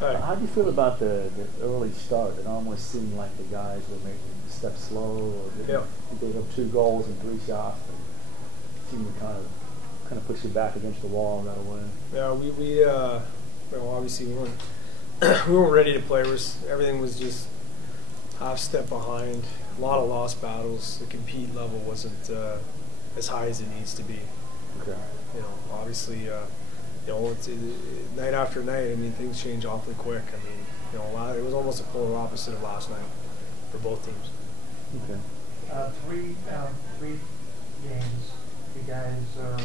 How do you feel about the early start? It almost seemed like the guys were making a step slow, or they gave up 2 goals and 3 shots, and seemed to kind of push you back against the wall right away. Yeah, well, obviously we weren't ready to play. Everything was just half step behind. A lot of lost battles. The compete level wasn't as high as it needs to be. Okay. Obviously, it's night after night. I mean, things change awfully quick. I mean, it was almost a polar opposite of last night for both teams. Okay. Three games, you guys are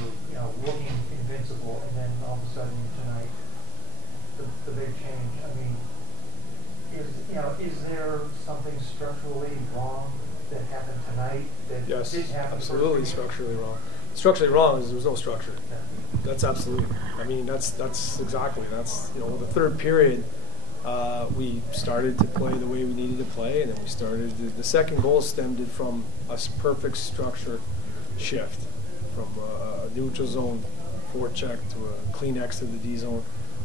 looking invincible, and then all of a sudden tonight, the big change. I mean, is there something structurally wrong that happened tonight that didn't happen? Absolutely structurally wrong. Structurally wrong is there was no structure. Yeah. That's absolutely. I mean, that's exactly. That's the third period. We started to play the way we needed to play, and then we started. The second goal stemmed from a perfect structure shift from a neutral zone forecheck to a clean X to the D zone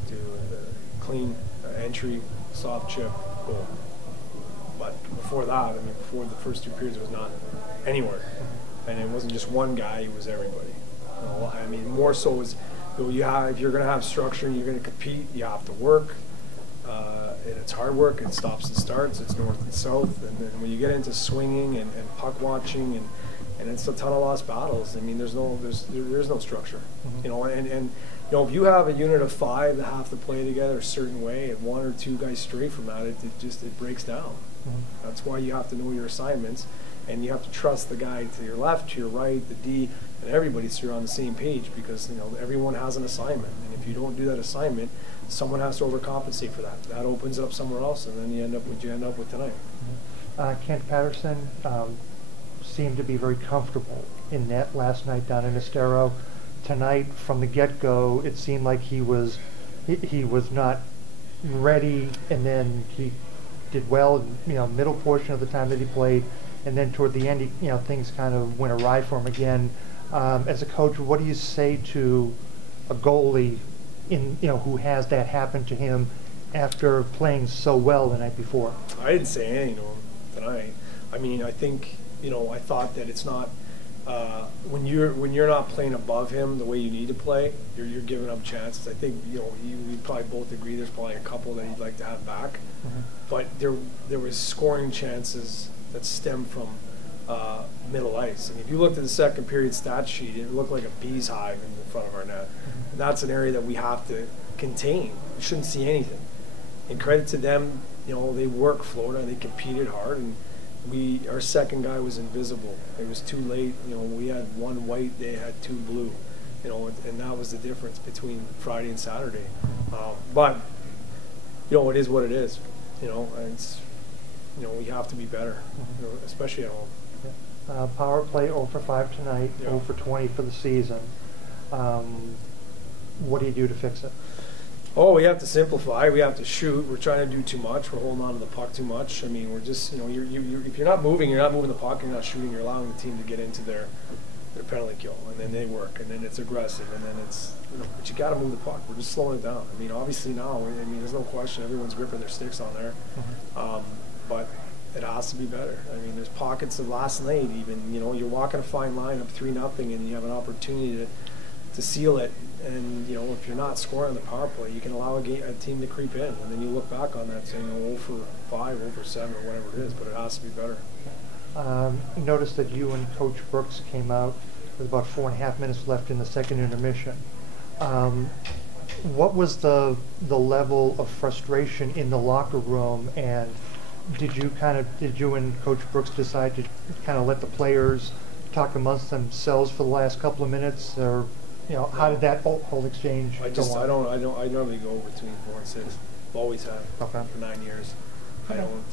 to a clean entry, soft chip, goal. But before that, I mean, before the first 2 periods, it was not anywhere. And it wasn't just one guy, it was everybody. I mean, more so is if you're going to have structure and you're going to compete, you have to work. And it's hard work, it stops and starts, it's north and south. And then when you get into swinging and puck watching and it's a ton of lost battles, I mean, there's no structure. And if you have a unit of 5 that have to play together a certain way, and 1 or 2 guys stray from that, it breaks down. That's why you have to know your assignments, and you have to trust the guy to your left, to your right, the D, and everybody so you're on the same page, because everyone has an assignment, and if you don't do that assignment, someone has to overcompensate for that. That opens it up somewhere else, and then you end up what you end up with tonight. Kent Patterson seemed to be very comfortable in net last night down in Estero. Tonight, from the get-go, it seemed like he was not ready, and then he did well, middle portion of the time that he played, and then toward the end, things kind of went awry for him again. As a coach, what do you say to a goalie who has that happen to him after playing so well the night before? I didn't say anything to him tonight. I mean, I think I thought that it's not when you're not playing above him the way you need to play, you're giving up chances. I think we probably both agree there's probably a couple that he'd like to have back, but there was scoring chances that stem from middle ice. I mean, if you looked at the second period stat sheet, it looked like a bee's hive in front of our net. And that's an area that we have to contain. We shouldn't see anything. And credit to them, they worked Florida, they competed hard, and our second guy was invisible. It was too late. We had 1 white, they had 2 blue. And that was the difference between Friday and Saturday. But it is what it is. And it's, we have to be better, especially at home. Power play 0 for 5 tonight, 0 for 20 for the season. What do you do to fix it? Oh, we have to simplify. We have to shoot. We're trying to do too much. We're holding on to the puck too much. I mean, we're just, if you're not moving the puck, you're not shooting, you're allowing the team to get into their penalty kill, and then they work, and then it's aggressive, and then it's, but you got to move the puck. We're just slowing it down. I mean, obviously now, there's no question everyone's gripping their sticks on there, but it has to be better. I mean, there's pockets of last night even, you're walking a fine line up 3-0, and you have an opportunity to seal it. And, if you're not scoring on the power play, you can allow a team to creep in. And then you look back on that saying, 0 for 5, 0 for 7, or whatever it is, but it has to be better. Notice that you and Coach Brooks came out with about 4.5 minutes left in the second intermission. What was the level of frustration in the locker room, and did you and Coach Brooks decide to kind of let the players talk amongst themselves for the last couple of minutes, or how did that whole exchange go on? I normally go between 4 and 6. Always have for 9 years. I don't.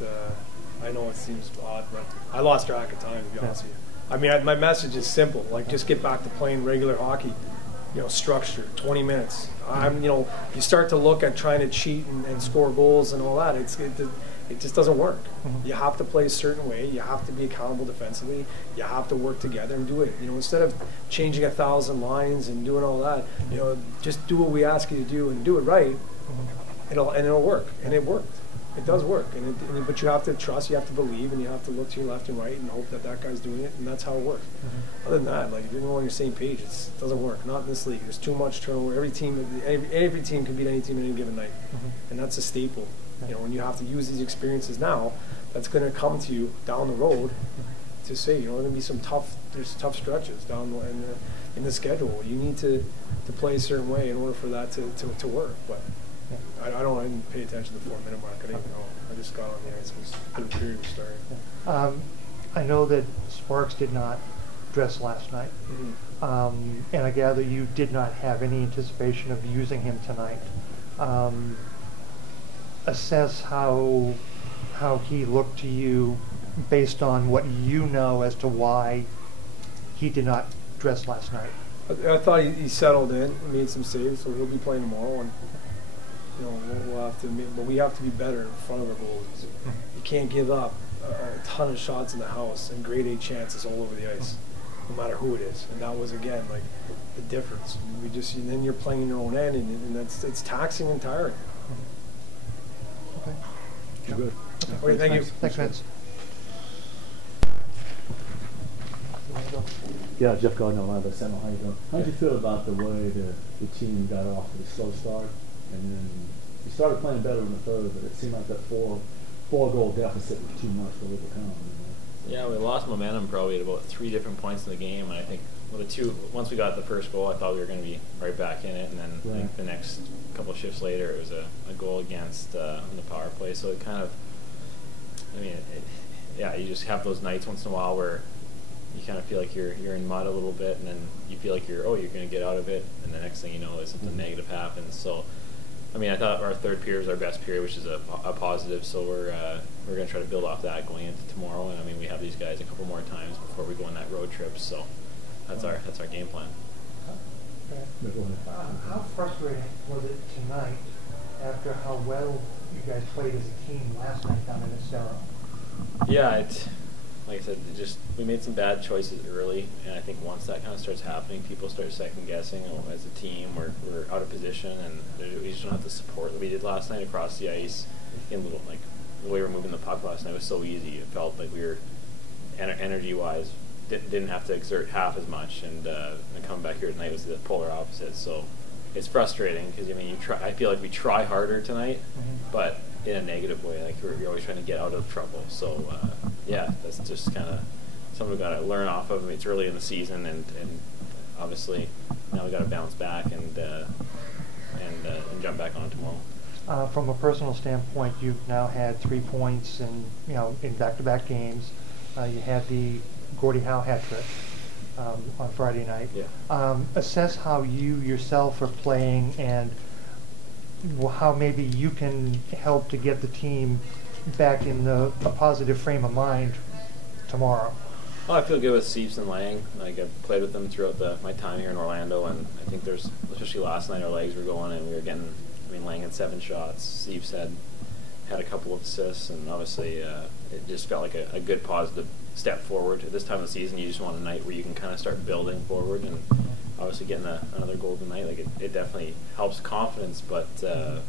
I know it seems odd, but I lost track of time, to be honest with you. I mean, my message is simple: just get back to playing regular hockey. Structure, 20 minutes. You start to look at trying to cheat and score goals and all that. It just doesn't work. You have to play a certain way. You have to be accountable defensively. You have to work together and do it. Instead of changing 1,000 lines and doing all that, just do what we ask you to do and do it right. it'll work, and it worked. It does work, but you have to trust, you have to believe, and you have to look to your left and right and hope that that guy's doing it, and that's how it works. Other than that, like if you're not on your same page, it doesn't work. Not in this league. There's too much turnover. Every team can beat any team on any given night, and that's a staple. You know, when you have to use these experiences now, that's going to come to you down the road. To say, you know, there's going to be some tough stretches down in the schedule. You need to play a certain way in order for that to work. But I didn't pay attention to the 4-minute mark. I didn't even know. I just got on the ice as the period was starting. I know that Sparks did not dress last night, and I gather you did not have any anticipation of using him tonight. Assess how he looked to you based on what you know as to why he did not dress last night. I thought he settled in, made some saves, so he'll be playing tomorrow, and you know we'll have to. But we have to be better in front of our goalies. You can't give up a ton of shots in the house and grade A chances all over the ice, no matter who it is. And that was again like the difference. And then you're playing in your own end, and it's taxing and tiring. Okay. You're good. Okay, thank you. Thanks, Vince. Yeah, Jeff Gardner, Orlando Sentinel. How you doing? How did you feel about the way the team got off to the slow start, and then you started playing better in the third, but it seemed like that four-goal deficit was too much to overcome. Yeah, we lost momentum probably at about 3 different points in the game, and I think once we got the first goal, I thought we were going to be right back in it, and then I think the next couple of shifts later, it was a goal against on the power play. So it kind of, you just have those nights once in a while where you kind of feel like you're in mud a little bit, and then you feel like you're going to get out of it, and the next thing you know is something negative happens. So, I thought our third period was our best period, which is a positive. So we're going to try to build off that going into tomorrow, and we have these guys a couple more times before we go on that road trip. So that's our game plan. How frustrating was it tonight after how well you guys played as a team last night down in Estero? Yeah, like I said, we made some bad choices early, and I think once that kind of starts happening, people start second guessing. As a team, we're out of position, and we just don't have the support that we did last night across the ice. The way we're moving the puck last night was so easy. It felt like we were energy-wise didn't have to exert half as much, and coming back here tonight was the polar opposite. So it's frustrating because I feel like we try harder tonight, but in a negative way. Like you're always trying to get out of trouble. So that's just kind of something we've got to learn off of. It's early in the season, and obviously now we got to bounce back and jump back on tomorrow. From a personal standpoint, you've now had 3 points in back-to-back games. You had the Gordie Howe hat trick on Friday night. Yeah. Assess how you yourself are playing and how maybe you can help to get the team back in a positive frame of mind tomorrow. Well, I feel good with Seeps and Lang. I've played with them throughout my time here in Orlando, and I think especially last night, our legs were going, and we were getting. Lang had 7 shots. Seeps had a couple of assists, and obviously it just felt like a good positive step forward. At this time of the season, you just want a night where you can kind of start building forward, and obviously getting another goal tonight, it definitely helps confidence. But the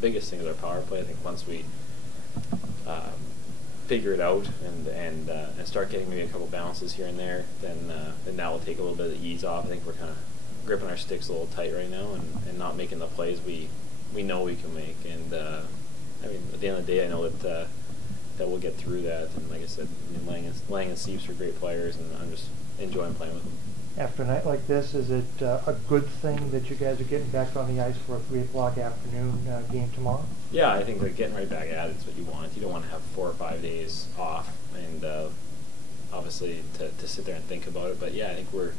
biggest thing is our power play. I think once we figure it out and start getting maybe a couple bounces here and there, then that will take a little bit of the ease off. I think we're kind of gripping our sticks a little tight right now and not making the plays we know we can make. And at the end of the day, I know that we'll get through that. And like I said, Lang and Seeps are great players, and I'm just enjoying playing with them. After a night like this, is it a good thing that you guys are getting back on the ice for a 3 o'clock afternoon game tomorrow? Yeah, I think getting right back at it is what you want. You don't want to have 4 or 5 days off, and obviously to sit there and think about it. But yeah, I think we're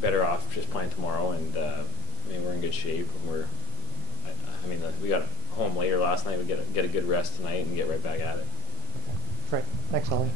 better off just playing tomorrow, and we're in good shape. And we got home later last night. We get a good rest tonight and get right back at it. Okay. Great. Thanks, Ollie.